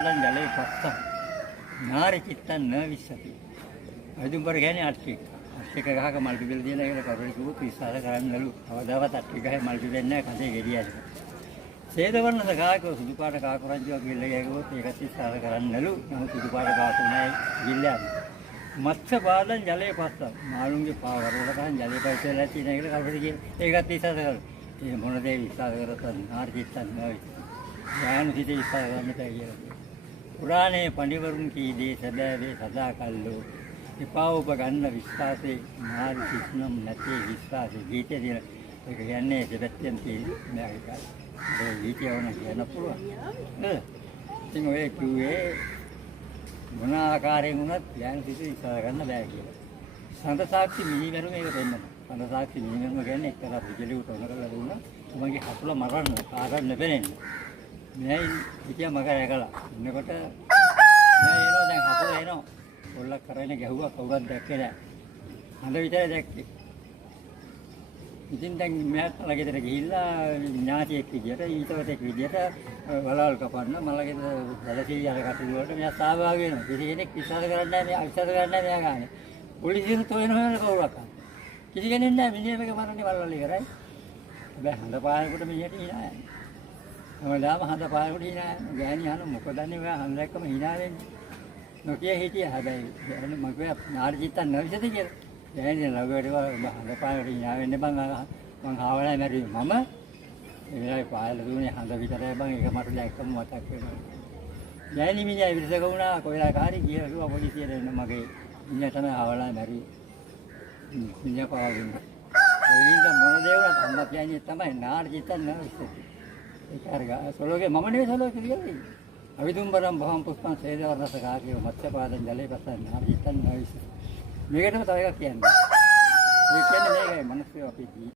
ජලයේ පස්සම් නාරි චිත්තං න විස්සති. අදුම්බර කියන්නේ අට්ටික. අට්ටික ගහක මල් පිපිල දින එකට කරුණේ කිව්වොත් විශ්වාස කරන්නලු. අවදාවත් අට්ටික ගහේ මල් පිපෙන්නේ නැහැ කඳේ ගෙඩියද. සේදවර්ණ සකායක සුදු පාට කාකුරංජියක් ගිල්ල ගැගුවොත් ඒකත් විශ්වාස කරන්නලු. නමුත් සුදු පාට කාකු නැහැ ගිල්ලන්නේ. මත්ස්‍ය පාදං ජලයේ පස්සම්. මාළුන්ගේ පාවරවල ගහන් ජලයේ පස්සෙලා තියෙන එකට කරුණේ කියන්නේ ඒකත් විශ්වාස කරනවා. ඒ මොන දේ විශ්වාස කරත් නාරි චිත්තං න විස්සති. ඥාන සිතේ විශ්වාස කරන්න බෑ කියලා. පුරාණයේ පඬිවරුන් කී දේ සැබෑවේ සදා කල්ලෝ විපාව උපගන්න විශ්වාසයේ නාරි කිස්නම් නැති විශ්වාසයේ ගීතේ දින ඒක කියන්නේ දෙපැත්තෙන් තියෙන මේකයි. ඒ ගීතයවන කියන්න පුළුවන්. නේද? ඉතින් ඔය කිව්වේ මොන ආකාරයෙන් වුණත් ඥාන සිතේ විශ්වාස කරන්න බෑ කියලා. සඳ සාක්ෂි මිනිමරු මේක දෙන්නවා. සඳ සාක්ෂි මිනිමරු කියන්නේ එක්තරා විජලි උතන කරලා දුන්නා. මගේ හතුල මරන්න ආරන්න නෙපෙන්නේ. මේ ඉතියා මග රැකලා ඉන්නකොට මම එනවා දැන් හතර එනවා පොල්ලක් කරගෙන ගැහුවා කවුරුත් දැක්කේ නැහැ හඳ විතරයි දැක්කේ ඉතින් දැන් මෑත් ළඟට ගිහිල්ලා ඥාතියෙක් විදියට ඊතවතෙක් විදියට වලවල් කපන්න මලගෙද වැඩසී යන කටයුතු වලට මෙයා සහභාගී වෙනවා කිසි කෙනෙක් විශ්වාස කරන්නේ නැහැ මෙයා විශ්වාස කරන්නේ නැහැ මෙයා ගානේ පොලිසියෙන් තොයනවා කවුරක් කිසි කෙනෙක් නැහැ මිනිහමක මරන්නේ වලවල් ඉවරයි හැබැයි හඳ පායකට මිනිහට hina යන්නේ හැමදාම හඳ පායකට hina යනවා. ගෑණි අහන මොකද දන්නේ ඔයා හඳ දැක්කම hina වෙන්නේ. නොකිය හිටියා හැබැයි ගෑණි මම කිව්වා නාරි චිත්තං නැවිසද කියලා. ගෑණි ළඟට හඳ පායකට hina වෙන්නේ මං ආවලා මැරුවේ මම. ඒ වෙලාවේ පායලා දුන්නේ හඳ විතරයි බං ඒක මට දැක්කම මතක් වෙනවා. ගෑණි මිනිහා විශ්සක වුණා කොයිලා කාරි කියලා කිව්වා පොලිසියට එන්න මගේ මිනිහා තමයි ආවලා මැරුවේ. මිනිහා පාවා දුන්නා. ඒ විදිහට මොන දේ වුණත් අම්මා කියන්නේ තමයි නාරි චිත්තං නැවිසද. ඒකාරග සොලෝගේ මම නෙවෙයි සොලෝගේ කියන්නේ. අවිදුම්බරම් බහම් පුස්තන් සේදවර්ණස කාකිය මත්ස්‍ය පාදං ජලයේ පස්සන් නාරි චිත්තං න විස්සති. මේකටම තව එකක් කියන්නේ. ඒ කියන්නේ මේකයි මිනිස්සු අපි